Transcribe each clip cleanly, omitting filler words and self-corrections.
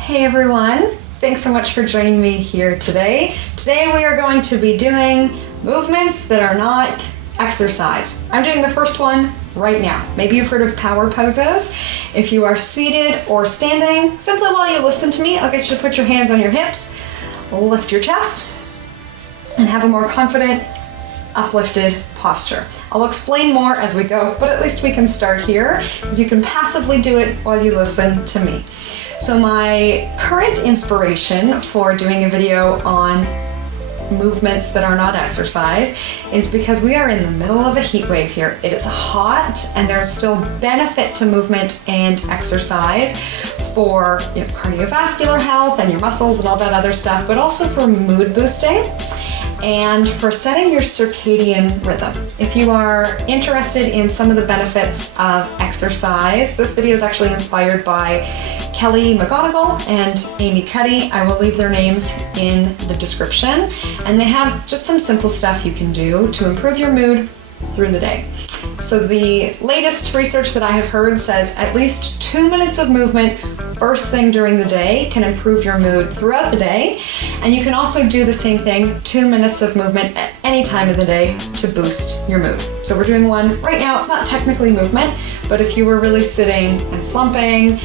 Hey everyone, thanks so much for joining me here today. Today we are going to be doing movements that are not exercise. I'm doing the first one right now. Maybe you've heard of power poses. If you are seated or standing, simply while you listen to me, I'll get you to put your hands on your hips, lift your chest, and have a more confident, uplifted posture. I'll explain more as we go, but at least we can start here, because you can passively do it while you listen to me. So my current inspiration for doing a video on movements that are not exercise is because we are in the middle of a heat wave here. It is hot and there's still benefit to movement and exercise for cardiovascular health and your muscles and all that other stuff, but also for mood boosting and for setting your circadian rhythm. If you are interested in some of the benefits of exercise, this video is actually inspired by McGonigal and Amy Cuddy. I will leave their names in the description. And they have just some simple stuff you can do to improve your mood through the day. So the latest research that I have heard says at least 2 minutes of movement first thing during the day can improve your mood throughout the day. And you can also do the same thing, 2 minutes of movement at any time of the day to boost your mood. So we're doing one right now. It's not technically movement, but if you were really sitting and slumping,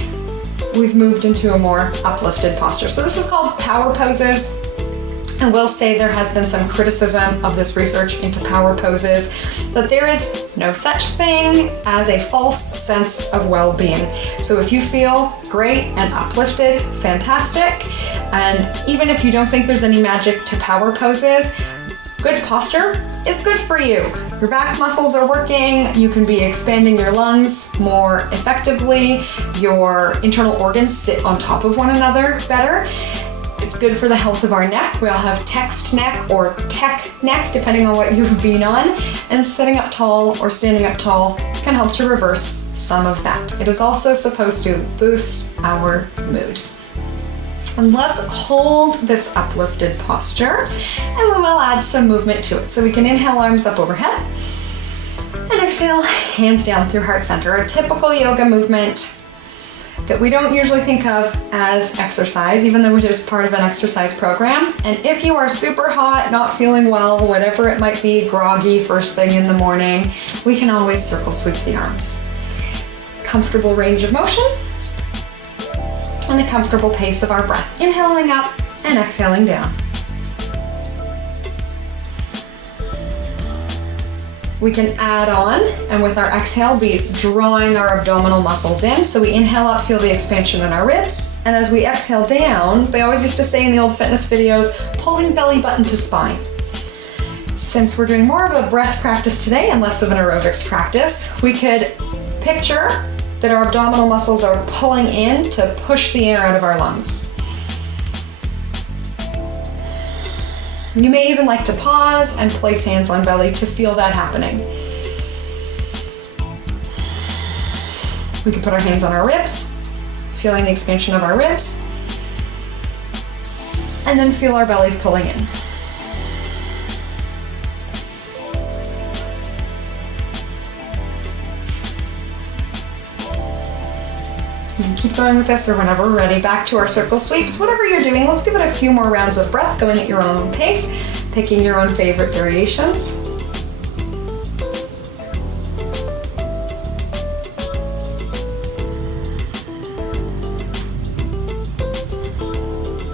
we've moved into a more uplifted posture. So this is called power poses. I will say there has been some criticism of this research into power poses, but there is no such thing as a false sense of well-being. So if you feel great and uplifted, fantastic. And even if you don't think there's any magic to power poses, good posture is good for you. Your back muscles are working, you can be expanding your lungs more effectively, your internal organs sit on top of one another better. It's good for the health of our neck. We all have text neck or tech neck, depending on what you've been on. And sitting up tall or standing up tall can help to reverse some of that. It is also supposed to boost our mood. And let's hold this uplifted posture, and we will add some movement to it. So we can inhale, arms up overhead, and exhale, hands down through heart center. A typical yoga movement that we don't usually think of as exercise, even though it is part of an exercise program. And if you are super hot, not feeling well, whatever it might be, groggy first thing in the morning, we can always circle sweep the arms. Comfortable range of motion and a comfortable pace of our breath. Inhaling up and exhaling down. We can add on, and with our exhale, be drawing our abdominal muscles in. So we inhale up, feel the expansion in our ribs. And as we exhale down, they always used to say in the old fitness videos, pulling belly button to spine. Since we're doing more of a breath practice today and less of an aerobics practice, we could picture that our abdominal muscles are pulling in to push the air out of our lungs. You may even like to pause and place hands on belly to feel that happening. We can put our hands on our ribs, feeling the expansion of our ribs, and then feel our bellies pulling in. You can keep going with this or whenever we're ready, back to our circle sweeps. Whatever you're doing, let's give it a few more rounds of breath, going at your own pace, picking your own favorite variations.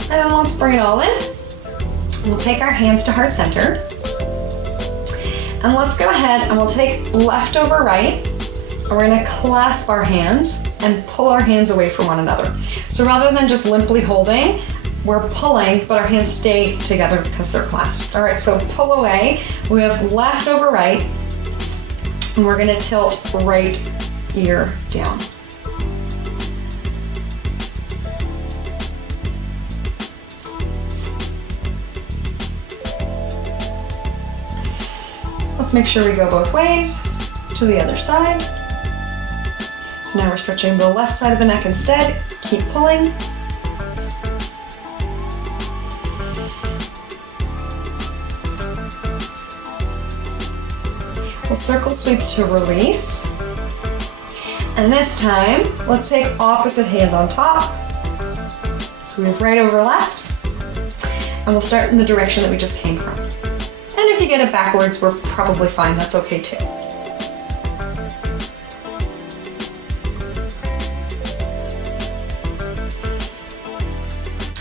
And then let's bring it all in. We'll take our hands to heart center. And let's go ahead and we'll take left over right. And we're gonna clasp our hands and pull our hands away from one another. So rather than just limply holding, we're pulling, but our hands stay together because they're clasped. All right, so pull away. We have left over right, and we're gonna tilt right ear down. Let's make sure we go both ways to the other side. So now we're stretching the left side of the neck instead. Keep pulling. We'll circle sweep to release. And this time, let's take opposite hand on top So we move right over left, and we'll start in the direction that we just came from. And if you get it backwards, we're probably fine, that's okay too.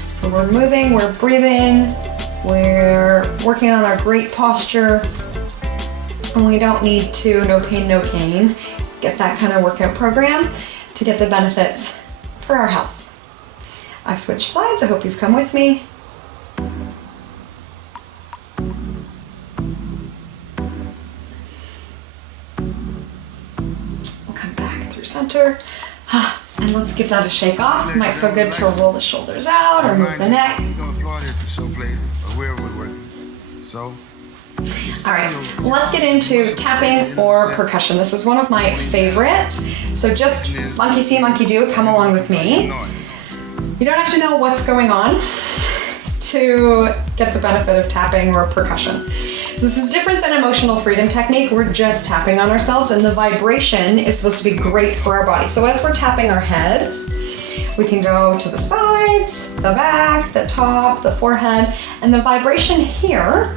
So we're moving, we're breathing, we're working on our great posture, and we don't need to, no pain, no gain, get that kind of workout program to get the benefits for our health. I've switched sides, I hope you've come with me. We'll come back through center. And let's give that a shake off. Might feel good to roll the shoulders out or move the neck. All right, let's get into tapping or percussion. This is one of my favorite. So just monkey see, monkey do, come along with me. You don't have to know what's going on to get the benefit of tapping or percussion. So this is different than emotional freedom technique. We're just tapping on ourselves, and the vibration is supposed to be great for our body. So as we're tapping our heads, we can go to the sides, the back, the top, the forehead, and the vibration here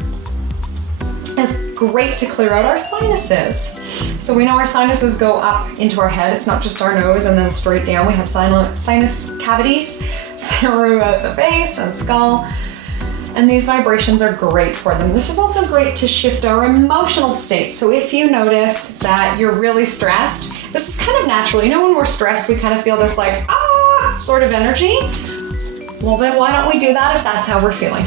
is great to clear out our sinuses. So we know our sinuses go up into our head. It's not just our nose and then straight down. We have sinus cavities throughout the face and skull. And these vibrations are great for them. This is also great to shift our emotional state. So if you notice that you're really stressed, this is kind of natural. You know, when we're stressed, we kind of feel this like, sort of energy. Well, then why don't we do that if that's how we're feeling?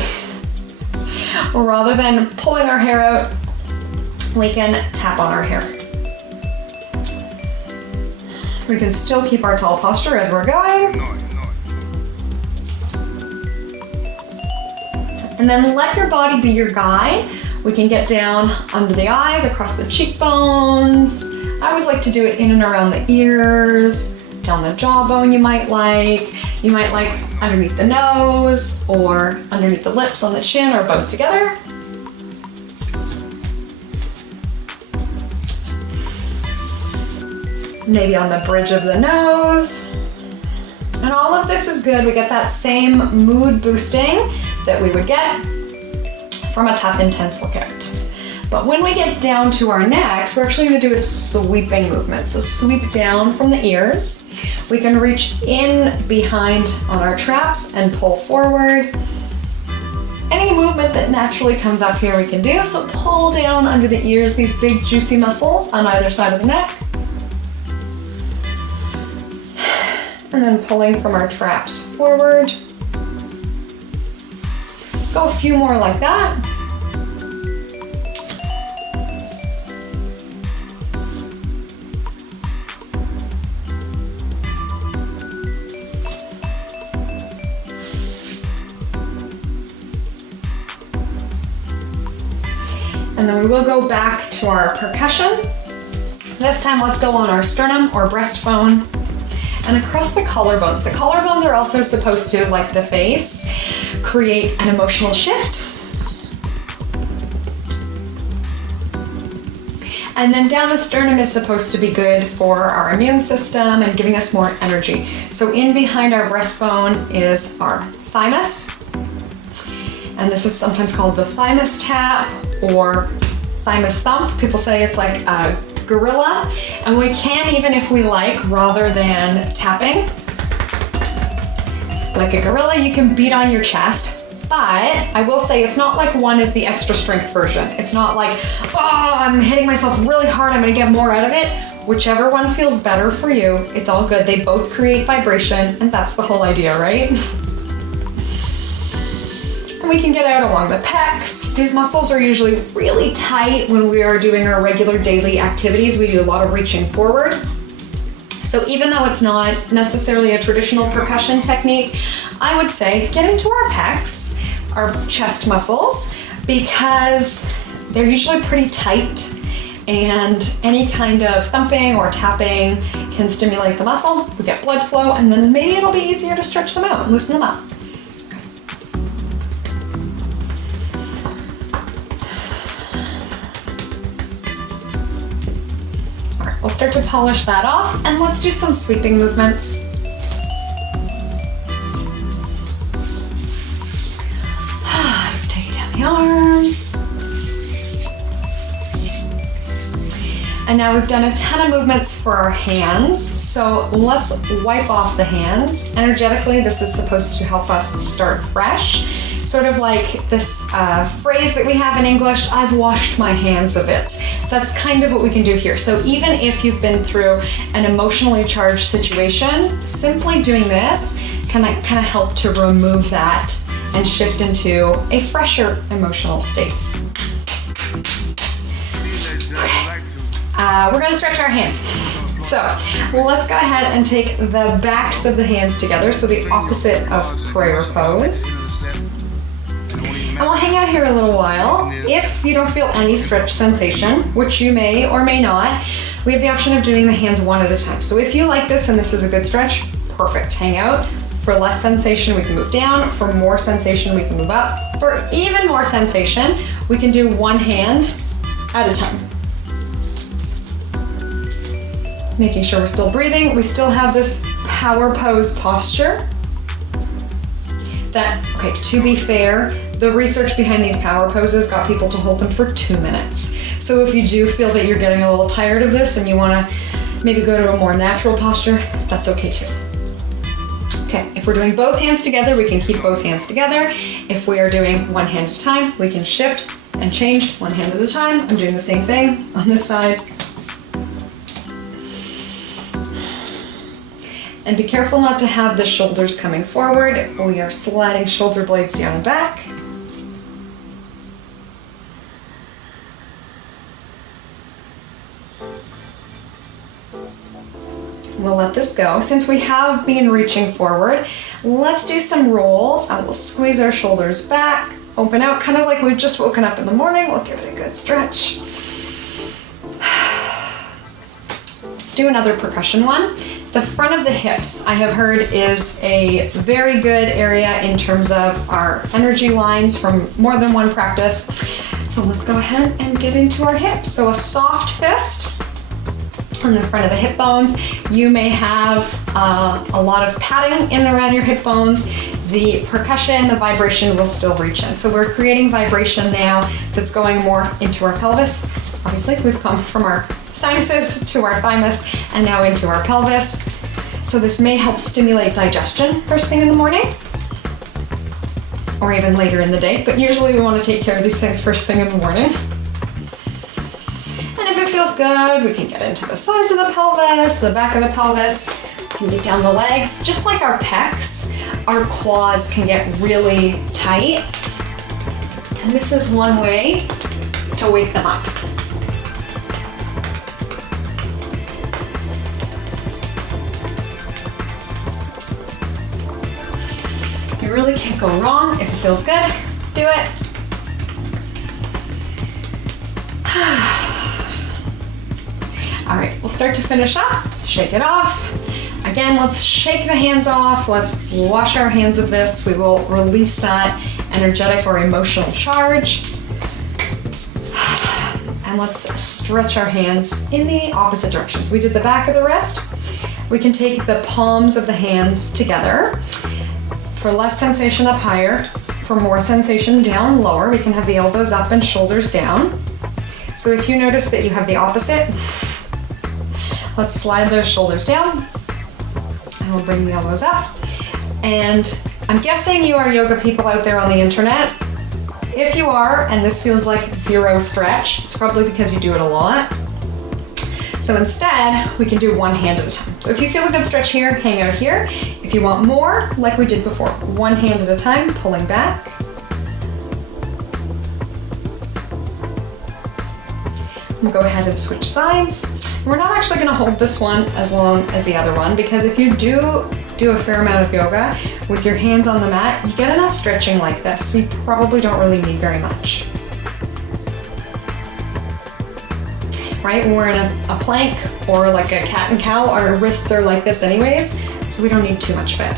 Rather than pulling our hair out, we can tap on our hair. We can still keep our tall posture as we're going. And then let your body be your guide. We can get down under the eyes, across the cheekbones. I always like to do it in and around the ears, down the jawbone you might like. You might like underneath the nose or underneath the lips on the chin or both together. Maybe on the bridge of the nose. And all of this is good. We get that same mood boosting that we would get from a tough, intense workout. But when we get down to our necks, we're actually going to do a sweeping movement. So sweep down from the ears. We can reach in behind on our traps and pull forward. Any movement that naturally comes up here we can do. So pull down under the ears, these big juicy muscles on either side of the neck. And then pulling from our traps forward. Go a few more like that. And then we will go back to our percussion. This time let's go on our sternum or breastbone and across the collarbones. The collarbones are also supposed to, like the face, create an emotional shift. And then down the sternum is supposed to be good for our immune system and giving us more energy. So in behind our breastbone is our thymus. And this is sometimes called the Thymus Tap or Thymus Thump. People say it's like a gorilla. And we can, even if we like, rather than tapping, like a gorilla, you can beat on your chest. But I will say it's not like one is the extra strength version. It's not like, oh, I'm hitting myself really hard, I'm gonna get more out of it. Whichever one feels better for you, it's all good. They both create vibration, and that's the whole idea, right? And we can get out along the pecs. These muscles are usually really tight when we are doing our regular daily activities. We do a lot of reaching forward. So even though it's not necessarily a traditional percussion technique, I would say get into our pecs, our chest muscles, because they're usually pretty tight, and any kind of thumping or tapping can stimulate the muscle. We get blood flow, and then maybe it'll be easier to stretch them out and loosen them up. We'll start to polish that off, and let's do some sweeping movements. And now we've done a ton of movements for our hands. So let's wipe off the hands. Energetically, this is supposed to help us start fresh. Sort of like this phrase that we have in English, I've washed my hands of it. That's kind of what we can do here. So even if you've been through an emotionally charged situation, simply doing this can kind of help to remove that and shift into a fresher emotional state. We're gonna stretch our hands. So let's go ahead and take the backs of the hands together, so the opposite of prayer pose. And we'll hang out here a little while. If you don't feel any stretch sensation, which you may or may not, we have the option of doing the hands one at a time. So if you like this and this is a good stretch, perfect, hang out. For less sensation, we can move down. For more sensation, we can move up. For even more sensation, we can do one hand at a time. Making sure we're still breathing. We still have this power pose posture. That, okay, to be fair, the research behind these power poses got people to hold them for 2 minutes. So if you do feel that you're getting a little tired of this and you wanna maybe go to a more natural posture, that's okay too. Okay, if we're doing both hands together, we can keep both hands together. If we are doing one hand at a time, we can shift and change one hand at a time. I'm doing the same thing on this side. And be careful not to have the shoulders coming forward. We are sliding shoulder blades down and back. We'll let this go. Since we have been reaching forward, let's do some rolls. I will squeeze our shoulders back, open out, kind of like we've just woken up in the morning. We'll give it a good stretch. Let's do another percussion one. The front of the hips, I have heard, is a very good area in terms of our energy lines from more than one practice. So let's go ahead and get into our hips. So a soft fist on the front of the hip bones. You may have a lot of padding in and around your hip bones. The percussion, the vibration will still reach in. So we're creating vibration now that's going more into our pelvis. Obviously, we've come from our sinuses to our thymus and now into our pelvis. So this may help stimulate digestion first thing in the morning or even later in the day, but usually we want to take care of these things first thing in the morning. And if it feels good, we can get into the sides of the pelvis, the back of the pelvis, we can get down the legs. Just like our pecs, our quads can get really tight. And this is one way to wake them up. You really can't go wrong. If it feels good, do it. All right, we'll start to finish up. Shake it off. Again, let's shake the hands off. Let's wash our hands of this. We will release that energetic or emotional charge. And let's stretch our hands in the opposite direction. So we did the back of the wrist. We can take the palms of the hands together. For less sensation up higher, for more sensation down lower, we can have the elbows up and shoulders down. So if you notice that you have the opposite, let's slide those shoulders down and we'll bring the elbows up. And I'm guessing you are yoga people out there on the internet. If you are, and this feels like zero stretch, it's probably because you do it a lot. So instead, we can do one hand at a time. So if you feel a good stretch here, hang out here. If you want more, like we did before, one hand at a time, pulling back. We'll go ahead and switch sides. We're not actually gonna hold this one as long as the other one, because if you do a fair amount of yoga with your hands on the mat, you get enough stretching like this, so you probably don't really need very much. Right, when we're in a plank or like a cat and cow, our wrists are like this anyways, so we don't need too much of it.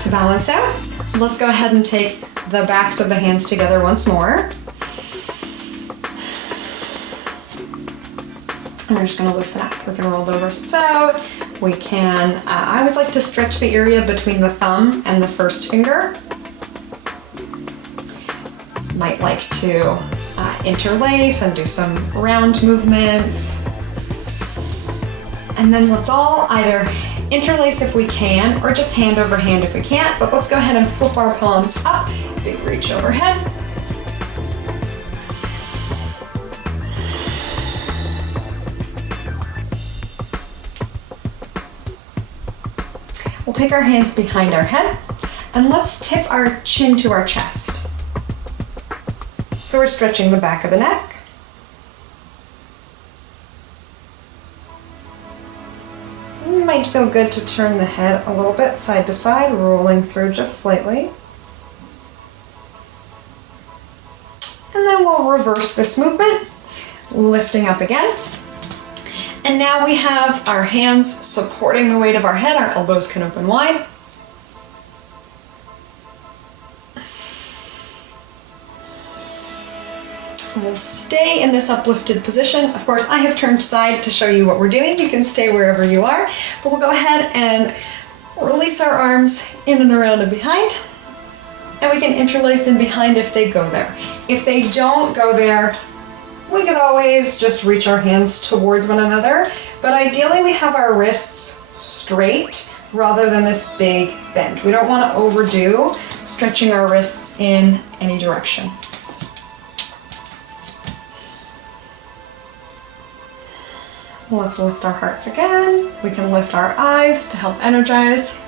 To balance out, let's go ahead and take the backs of the hands together once more. And we're just gonna loosen up. We can roll the wrists out. We can, I always like to stretch the area between the thumb and the first finger. Might like to interlace and do some round movements. And then let's all either interlace if we can, or just hand over hand if we can't, but let's go ahead and flip our palms up, big reach overhead. We'll take our hands behind our head, and let's tip our chin to our chest. So we're stretching the back of the neck. It might feel good to turn the head a little bit side to side, rolling through just slightly. And then we'll reverse this movement, lifting up again. And now we have our hands supporting the weight of our head, our elbows can open wide. We'll stay in this uplifted position. Of course, I have turned side to show you what we're doing. You can stay wherever you are, but we'll go ahead and release our arms in and around and behind, and we can interlace in behind if they go there. If they don't go there, we could always just reach our hands towards one another, but ideally we have our wrists straight rather than this big bend. We don't want to overdo stretching our wrists in any direction. Let's lift our hearts again. We can lift our eyes to help energize.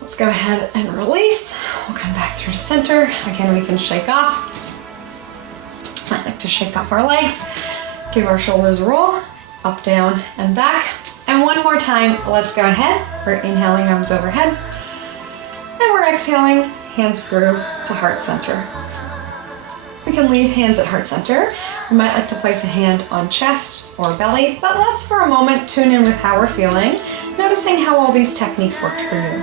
Let's go ahead and release. We'll come back through to center. Again, we can shake off. I like to shake off our legs. Give our shoulders a roll, up, down, and back. And one more time, let's go ahead. We're inhaling, arms overhead. And we're exhaling, hands through to heart center. We can leave hands at heart center. We might like to place a hand on chest or belly, but let's for a moment tune in with how we're feeling, noticing how all these techniques worked for you.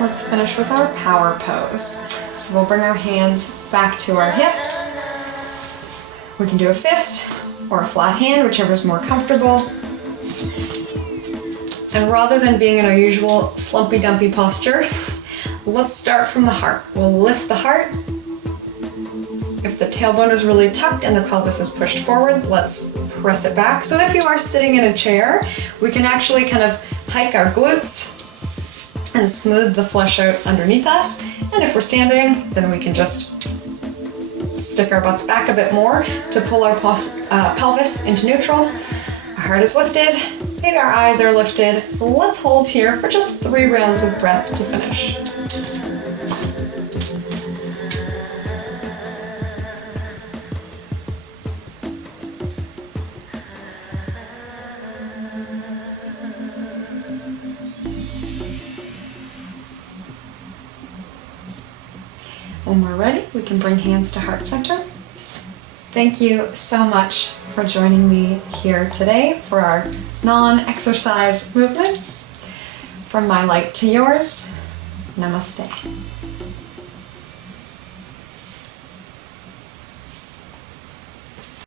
Let's finish with our power pose. So we'll bring our hands back to our hips. We can do a fist or a flat hand, whichever is more comfortable. And rather than being in our usual slumpy dumpy posture, let's start from the heart. We'll lift the heart. If the tailbone is really tucked and the pelvis is pushed forward, let's press it back. So if you are sitting in a chair, we can actually kind of hike our glutes and smooth the flesh out underneath us. And if we're standing, then we can just stick our butts back a bit more to pull our pelvis into neutral. Our heart is lifted, maybe our eyes are lifted. Let's hold here for just 3 rounds of breath to finish. When we're ready, we can bring hands to heart center. Thank you so much for joining me here today for our non-exercise movements. From my light to yours, namaste.